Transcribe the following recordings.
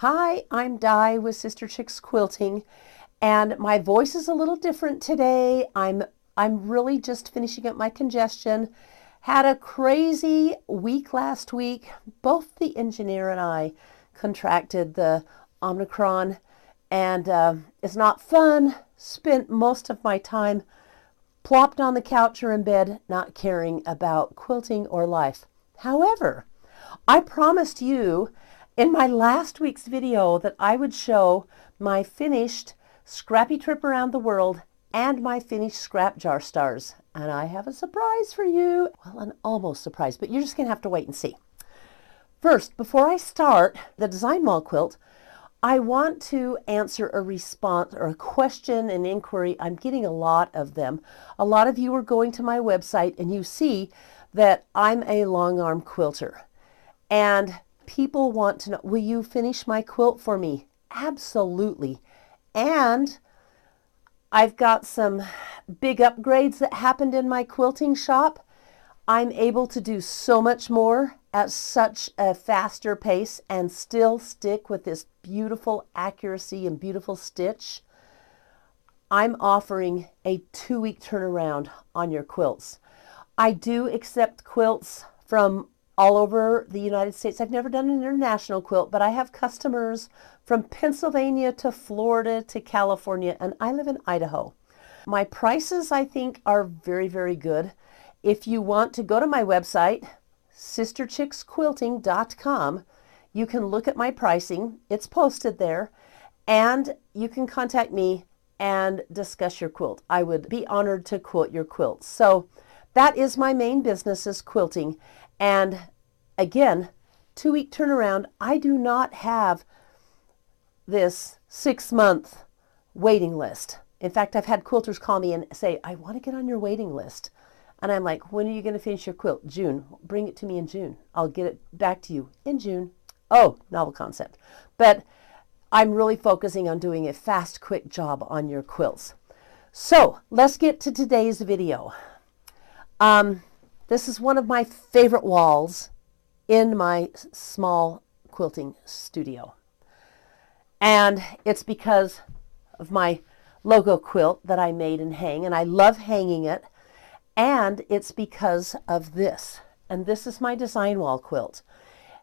Hi, I'm Di with Sister Chicks Quilting, and my voice is a little different today. I'm really just finishing up my congestion. Had a crazy week last week. Both the engineer and I contracted the Omicron, and it's not fun. Spent most of my time plopped on the couch or in bed, not caring about quilting or life. However, I promised you in my last week's video that I would show my finished scrappy trip around the world and my finished scrap jar stars. And I have a surprise for you. Well, an almost surprise, but you're just going to have to wait and see. First, before I start the Design Wall Quilt, I want to answer a response or a question and inquiry. I'm getting a lot of them. A lot of you are going to my website and you see that I'm a long arm quilter. And people want to know, will you finish my quilt for me? Absolutely. And I've got some big upgrades that happened in my quilting shop. I'm able to do so much more at such a faster pace and still stick with this beautiful accuracy and beautiful stitch. I'm offering a 2-week turnaround on your quilts. I do accept quilts from all over the United States. I've never done an international quilt, but I have customers from Pennsylvania to Florida to California, and I live in Idaho. My prices, I think, are very, very good. If you want to go to my website, sisterchicksquilting.com, you can look at my pricing. It's posted there, and you can contact me and discuss your quilt. I would be honored to quilt your quilt. So that is my main business, is quilting. And again, 2-week turnaround. I do not have this 6-month waiting list. In fact, I've had quilters call me and say, I want to get on your waiting list. And I'm like, when are you going to finish your quilt? June. Bring it to me in June. I'll get it back to you in June. Oh, novel concept. But I'm really focusing on doing a fast, quick job on your quilts. So let's get to today's video. This is one of my favorite walls in my small quilting studio. And it's because of my logo quilt that I made and hang, and I love hanging it. And it's because of this. And this is my Design Wall quilt.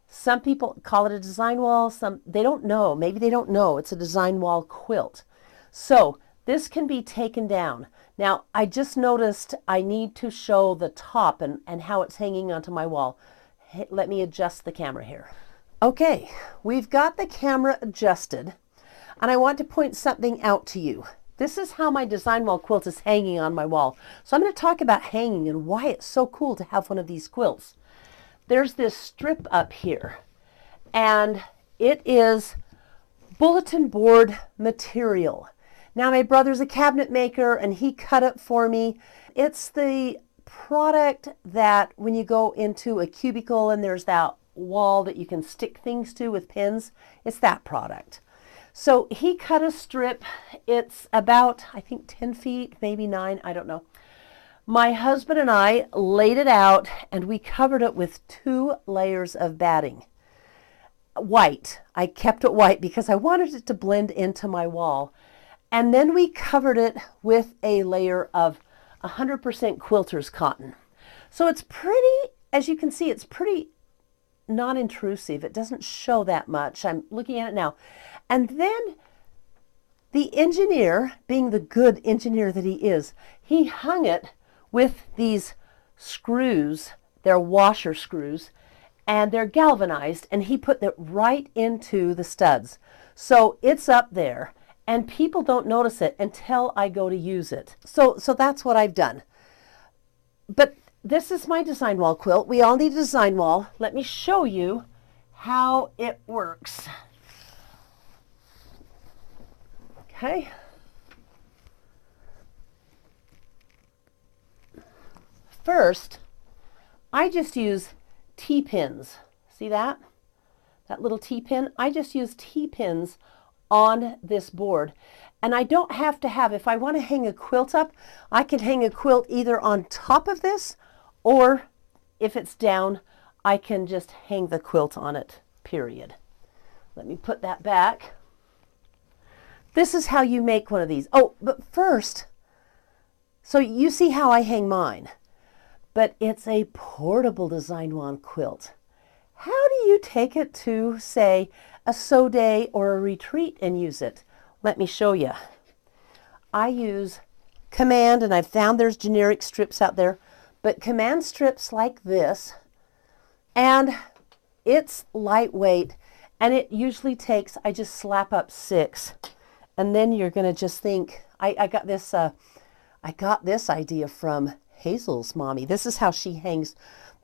Some people call it a design wall. Some, they don't know. Maybe they don't know it's a Design Wall quilt. So this can be taken down. Now, I just noticed I need to show the top and how it's hanging onto my wall. Let me adjust the camera here. Okay, we've got the camera adjusted, and I want to point something out to you. This is how my Design Wall quilt is hanging on my wall. So I'm going to talk about hanging and why it's so cool to have one of these quilts. There's this strip up here, and it is bulletin board material. Now, my brother's a cabinet maker, and he cut it for me. It's the product that when you go into a cubicle and there's that wall that you can stick things to with pins, it's that product. So he cut a strip. It's about, I think, 10 feet, maybe 9, I don't know. My husband and I laid it out, and we covered it with 2 layers of batting. White. I kept it white because I wanted it to blend into my wall. And then we covered it with a layer of 100% quilter's cotton. So it's pretty, as you can see, it's pretty non-intrusive. It doesn't show that much. I'm looking at it now. And then the engineer, being the good engineer that he is, he hung it with these screws. They're washer screws, and they're galvanized, and he put it right into the studs. So it's up there, and people don't notice it until I go to use it. So that's what I've done. But this is my Design Wall quilt. We all need a design wall. Let me show you how it works. Okay. First, I just use T-pins. See that? That little T-pin? I just use T-pins on this board. And I don't have to have, if I want to hang a quilt up, I can hang a quilt either on top of this, or if it's down, I can just hang the quilt on it, period. Let me put that back. This is how you make one of these. Oh, but first, so you see how I hang mine, but it's a portable Design Wall quilt. How do you take it to, say, a sew day or a retreat and use it? Let me show you. I use Command, and I've found there's generic strips out there, but Command strips like this, and it's lightweight, and it usually takes, I just slap up 6, and then you're going to just think, I got this idea from Hazel's mommy. This is how she hangs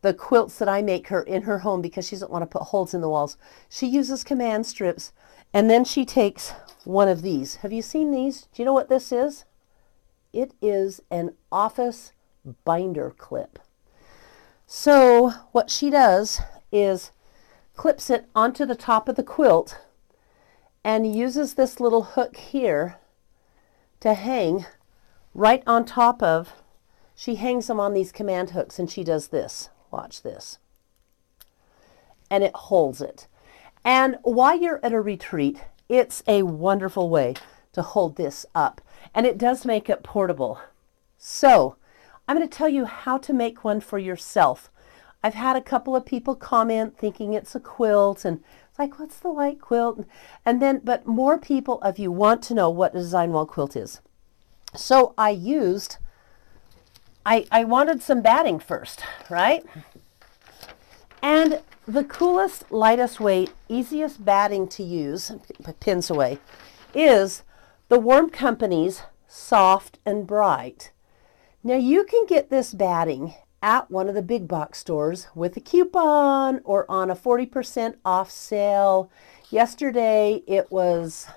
the quilts that I make her in her home because she doesn't want to put holes in the walls. She uses Command strips, and then she takes one of these. Have you seen these? Do you know what this is? It is an office binder clip. So what she does is clips it onto the top of the quilt and uses this little hook here to hang right on top of. She hangs them on these command hooks, and she does this. Watch this. And it holds it. And while you're at a retreat, it's a wonderful way to hold this up. And it does make it portable. So I'm going to tell you how to make one for yourself. I've had a couple of people comment thinking it's a quilt, and it's like, what's the white quilt? And then, but more people of you want to know what a Design Wall quilt is. So I wanted some batting first, right? And the coolest, lightest weight, easiest batting to use, put pins away, is the Warm Company's Soft and Bright. Now you can get this batting at one of the big box stores with a coupon or on a 40% off sale. Yesterday it was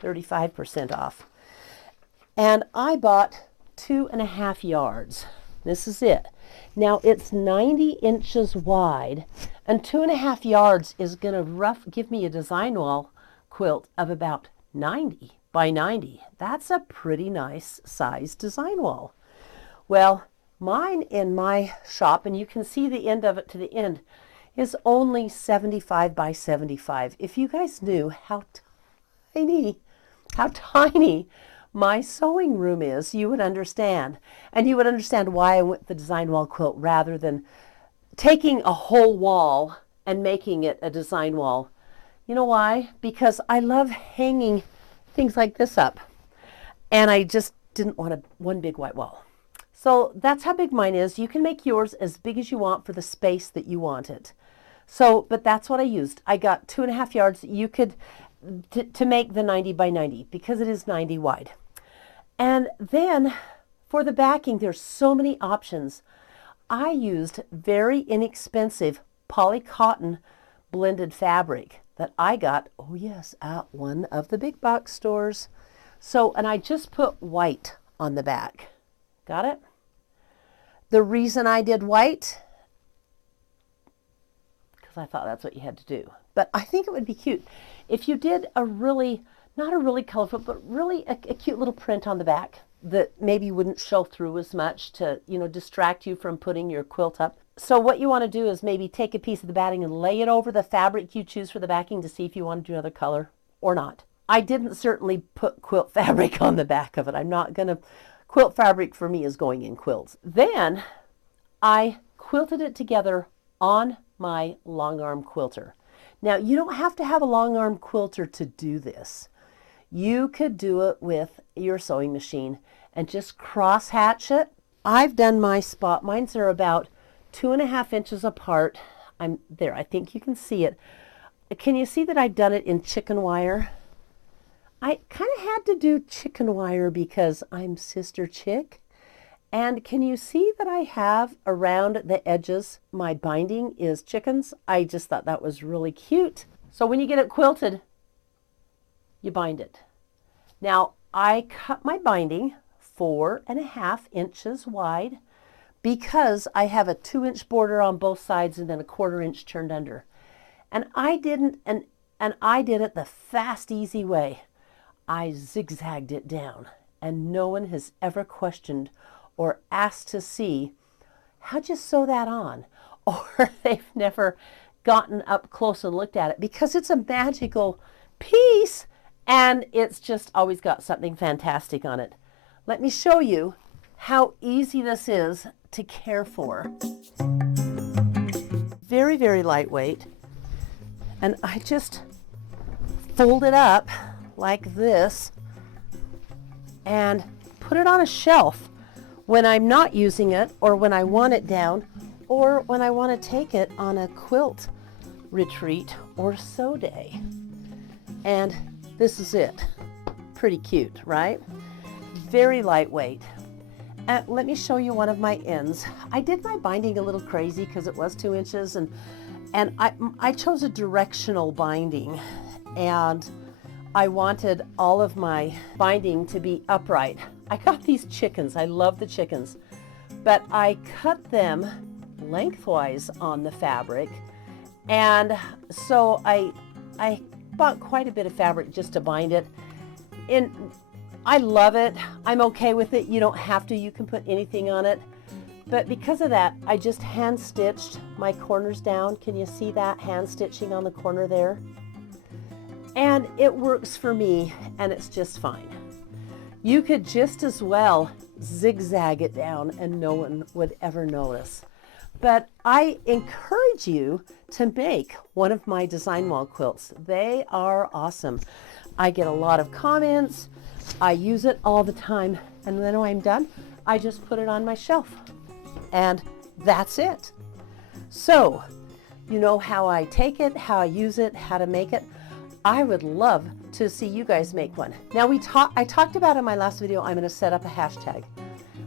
35% off. And I bought 2.5 yards. This is it. Now it's 90 inches wide, and 2.5 yards is going to give me a Design Wall quilt of about 90 by 90. That's a pretty nice size Design Wall. Well, mine in my shop, and you can see the end of it to the end, is only 75 by 75. If you guys knew how tiny my sewing room is, you would understand. And you would understand why I went with the Design Wall quilt rather than taking a whole wall and making it a Design Wall. You know why? Because I love hanging things like this up. And I just didn't want one big white wall. So that's how big mine is. You can make yours as big as you want for the space that you want it. So, but that's what I used. I got 2.5 yards. You could, to make the 90 by 90, because it is 90 wide. And then for the backing, there's so many options. I used very inexpensive poly cotton blended fabric that I got, oh yes, at one of the big box stores. So, and I just put white on the back. Got it? The reason I did white, because I thought that's what you had to do. But I think it would be cute if you did a really, not a really colorful, but really a cute little print on the back that maybe wouldn't show through as much to, you know, distract you from putting your quilt up. So what you want to do is maybe take a piece of the batting and lay it over the fabric you choose for the backing to see if you want to do another color or not. I didn't certainly put quilt fabric on the back of it. I'm not going to, quilt fabric for me is going in quilts. Then I quilted it together on my long arm quilter. Now you don't have to have a long arm quilter to do this. You could do it with your sewing machine and just cross hatch it. I've done my spot. Mine's are about 2.5 inches apart. I'm there. I think you can see it. Can you see that I've done it in chicken wire? I kind of had to do chicken wire because I'm Sister Chick. And can you see that I have around the edges, my binding is chickens? I just thought that was really cute. So when you get it quilted, you bind it. Now I cut my binding 4.5 inches wide because I have a 2-inch border on both sides and then a 1/4 inch turned under. And I didn't, and I did it the fast, easy way. I zigzagged it down, and no one has ever questioned or asked to see, how'd you sew that on? Or they've never gotten up close and looked at it because it's a magical piece and it's just always got something fantastic on it. Let me show you how easy this is to care for. Very, very lightweight. And I just fold it up like this and put it on a shelf when I'm not using it, or when I want it down, or when I want to take it on a quilt retreat or sew day. And this is it. Pretty cute, right? Very lightweight. Let me show you one of my ends. I did my binding a little crazy because it was 2 inches, and I chose a directional binding, and I wanted all of my binding to be upright. I got these chickens. I love the chickens, but I cut them lengthwise on the fabric, and so I bought quite a bit of fabric just to bind it. I love it. I'm okay with it. You don't have to. You can put anything on it. But because of that, I just hand stitched my corners down. Can you see that? Hand stitching on the corner there. And it works for me, and it's just fine. You could just as well zigzag it down and no one would ever notice. But I encourage you to make one of my design wall quilts. They are awesome. I get a lot of comments. I use it all the time, and then when I'm done, I just put it on my shelf, and that's it. So, you know how I take it, how I use it, how to make it. I would love to see you guys make one. Now I talked about in my last video, I'm going to set up a hashtag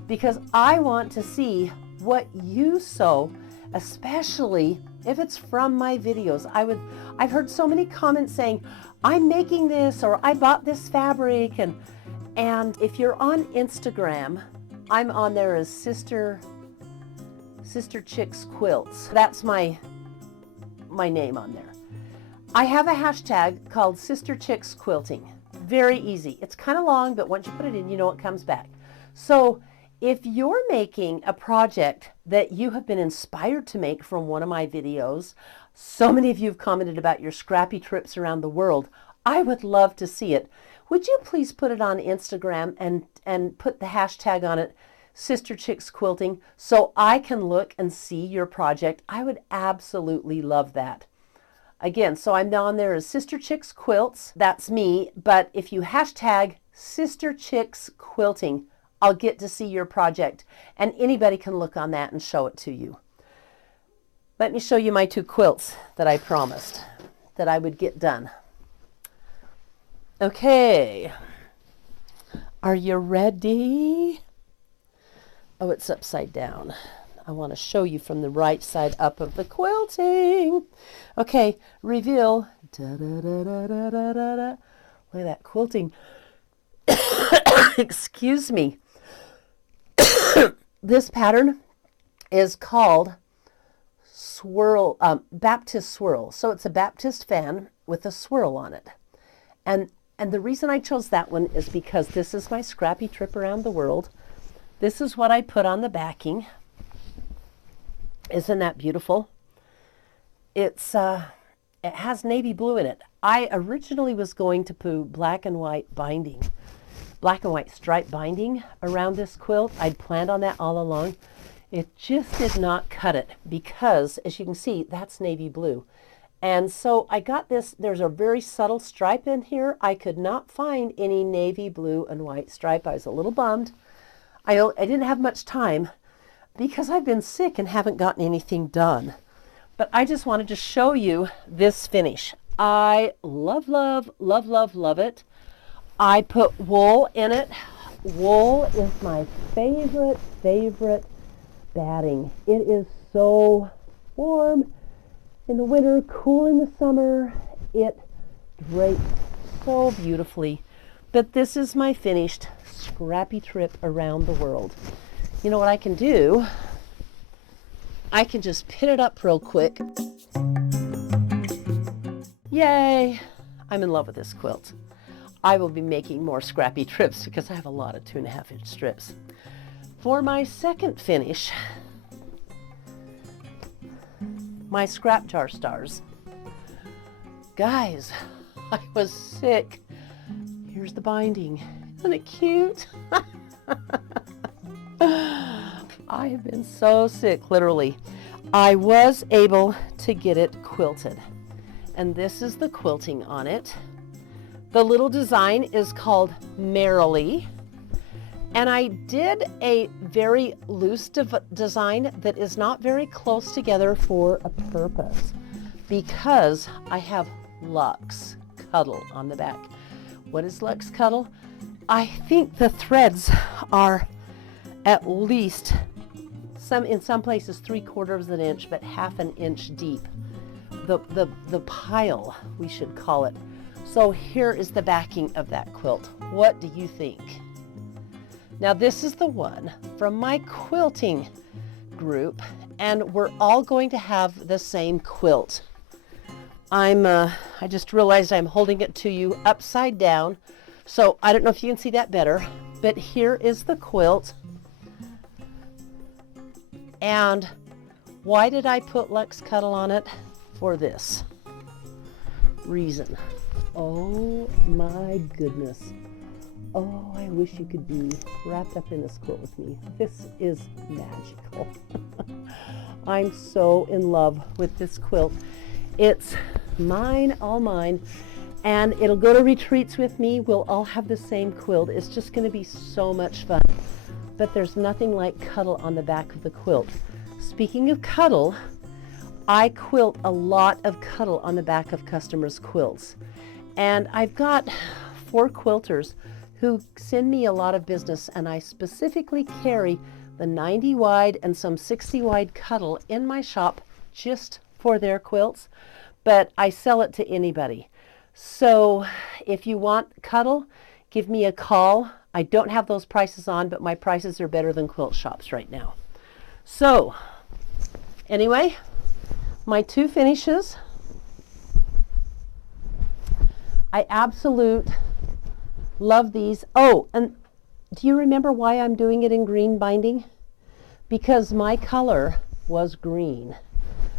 because I want to see what you sew, especially if it's from my videos. I've heard so many comments saying, I'm making this, or I bought this fabric, and if you're on Instagram, I'm on there as Sister Chicks Quilts. That's my name on there. I have a hashtag called Sister Chicks Quilting. Very easy. It's kind of long, but once you put it in, you know it comes back. So if you're making a project that you have been inspired to make from one of my videos, so many of you have commented about your scrappy trips around the world. I would love to see it. Would you please put it on Instagram and put the hashtag on it, Sister Chicks Quilting, so I can look and see your project? I would absolutely love that. Again, so I'm on there as Sister Chicks Quilts. That's me. But if you hashtag Sister Chicks Quilting, I'll get to see your project, and anybody can look on that and show it to you. Let me show you my 2 quilts that I promised that I would get done. Okay, are you ready? Oh, it's upside down. I want to show you from the right side up of the quilting. Okay, reveal. Da, da, da, da, da, da, da. Look at that quilting. Excuse me. This pattern is called swirl, Baptist swirl. So it's a Baptist fan with a swirl on it. And the reason I chose that one is because this is my scrappy trip around the world. This is what I put on the backing. Isn't that beautiful? It has navy blue in it. I originally was going to put black and white stripe binding around this quilt. I'd planned on that all along. It just did not cut it because, as you can see, that's navy blue. And so I got this, there's a very subtle stripe in here. I could not find any navy blue and white stripe. I was a little bummed. I didn't have much time because I've been sick and haven't gotten anything done. But I just wanted to show you this finish. I love, love, love, love, love it. I put wool in it. Wool is my favorite batting. It is so warm in the winter, cool in the summer. It drapes so beautifully. But this is my finished scrappy trip around the world. You know what I can do? I can just pin it up real quick. Yay! I'm in love with this quilt. I will be making more scrappy trips because I have a lot of 2.5-inch strips. For my second finish, my scrap jar stars. Guys, I was sick. Here's the binding. Isn't it cute? I have been so sick, literally. I was able to get it quilted. And this is the quilting on it. The little design is called Merrily. And I did a very loose design that is not very close together for a purpose because I have Luxe Cuddle on the back. What is Luxe Cuddle? I think the threads are at least, in some places 3/4 of an inch, but 1/2 inch deep. The pile, we should call it. So here is the backing of that quilt. What do you think? Now this is the one from my quilting group, and we're all going to have the same quilt. I just realized I'm holding it to you upside down, so I don't know if you can see that better, but here is the quilt. And why did I put Luxe Cuddle on it? For this reason. Oh my goodness. Oh, I wish you could be wrapped up in this quilt with me. This is magical. I'm so in love with this quilt. It's mine, all mine, and it'll go to retreats with me. We'll all have the same quilt. It's just going to be so much fun. But there's nothing like cuddle on the back of the quilt. Speaking of cuddle, I quilt a lot of cuddle on the back of customers' quilts. And I've got 4 quilters who send me a lot of business, and I specifically carry the 90 wide and some 60 wide cuddle in my shop just for their quilts, but I sell it to anybody. So if you want cuddle, give me a call. I don't have those prices on, but my prices are better than quilt shops right now. So anyway, my 2 finishes. I absolute love these. Oh, and do you remember why I'm doing it in green binding? Because my color was green.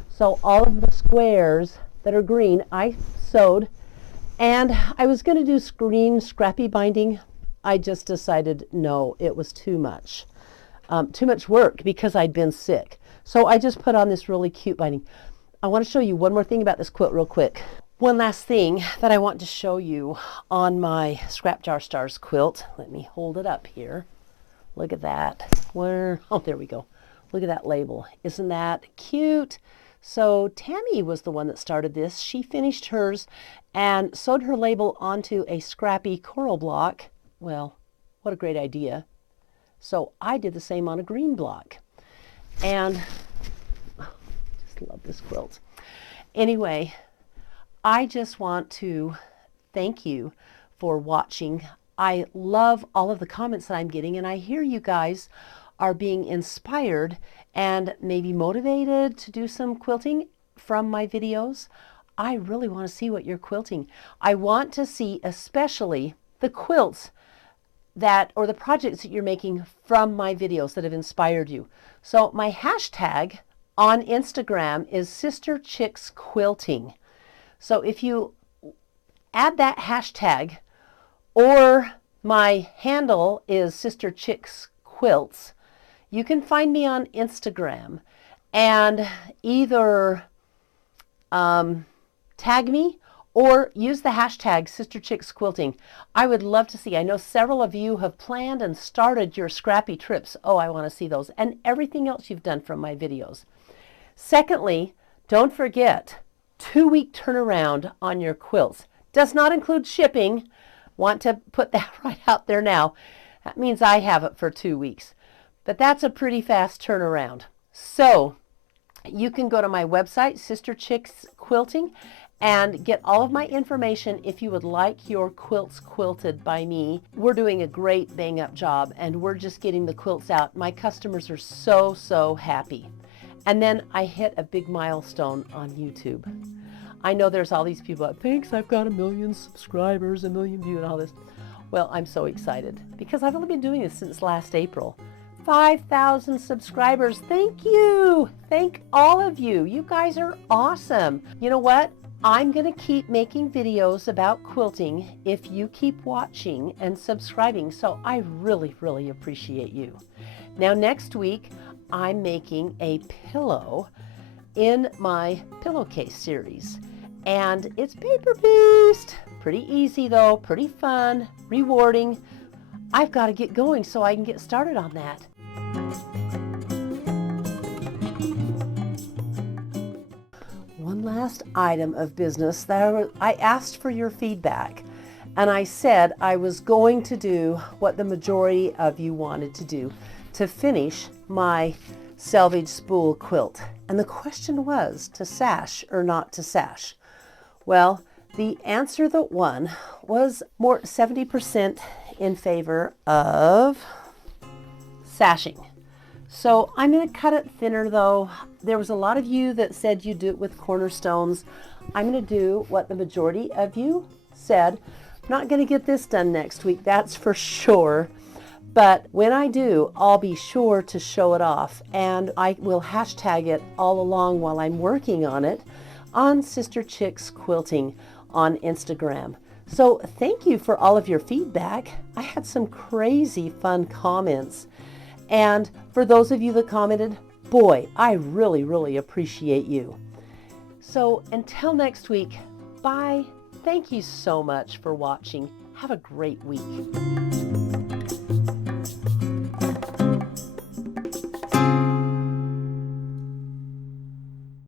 So all of the squares that are green, I sewed, and I was going to do green scrappy binding. I just decided no, it was too much work because I'd been sick. So I just put on this really cute binding. I want to show you one more thing about this quilt real quick. One last thing that I want to show you on my Scrap Jar Stars quilt. Let me hold it up here. Look at that. Oh, there we go. Look at that label. Isn't that cute? So Tammy was the one that started this. She finished hers and sewed her label onto a scrappy coral block. Well, what a great idea. So I did the same on a green block. And just love this quilt. Anyway, I just want to thank you for watching. I love all of the comments that I'm getting, and I hear you guys are being inspired and maybe motivated to do some quilting from my videos. I really want to see what you're quilting. I want to see especially the quilts or the projects that you're making from my videos that have inspired you. So my hashtag on Instagram is Sister Chicks Quilting. So if you add that hashtag, or my handle is Sister Chicks Quilts, you can find me on Instagram and either tag me or use the hashtag Sister Chicks Quilting. I would love to see. I know several of you have planned and started your scrappy trips. Oh, I want to see those, and everything else you've done from my videos. Secondly, don't forget, 2-week turnaround on your quilts. Does not include shipping. Want to put that right out there now. That means I have it for 2 weeks. But that's a pretty fast turnaround. So you can go to my website, Sister Chicks Quilting, and get all of my information if you would like your quilts quilted by me. We're doing a great bang-up job, and we're just getting the quilts out. My customers are so, so happy. And then I hit a big milestone on YouTube. I know there's all these people that thinks I've got 1 million subscribers, 1 million views, and all this. Well, I'm so excited because I've only been doing this since last April. 5,000 subscribers. Thank you. Thank all of you. You guys are awesome. You know what? I'm going to keep making videos about quilting if you keep watching and subscribing. So I really, really appreciate you. Now next week, I'm making a pillow in my pillowcase series. And it's paper-based. Pretty easy though, pretty fun, rewarding. I've got to get going so I can get started on that. One last item of business that I asked for your feedback, and I said I was going to do what the majority of you wanted to do, to finish my selvage spool quilt. And the question was to sash or not to sash. Well, the answer that won was more 70% in favor of sashing. So I'm going to cut it thinner though. There was a lot of you that said you do it with cornerstones. I'm going to do what the majority of you said. I'm not going to get this done next week, that's for sure. But when I do, I'll be sure to show it off, and I will hashtag it all along while I'm working on it on Sister Chicks Quilting on Instagram. So thank you for all of your feedback. I had some crazy fun comments. And for those of you that commented, boy, I really, really appreciate you. So until next week, bye. Thank you so much for watching. Have a great week.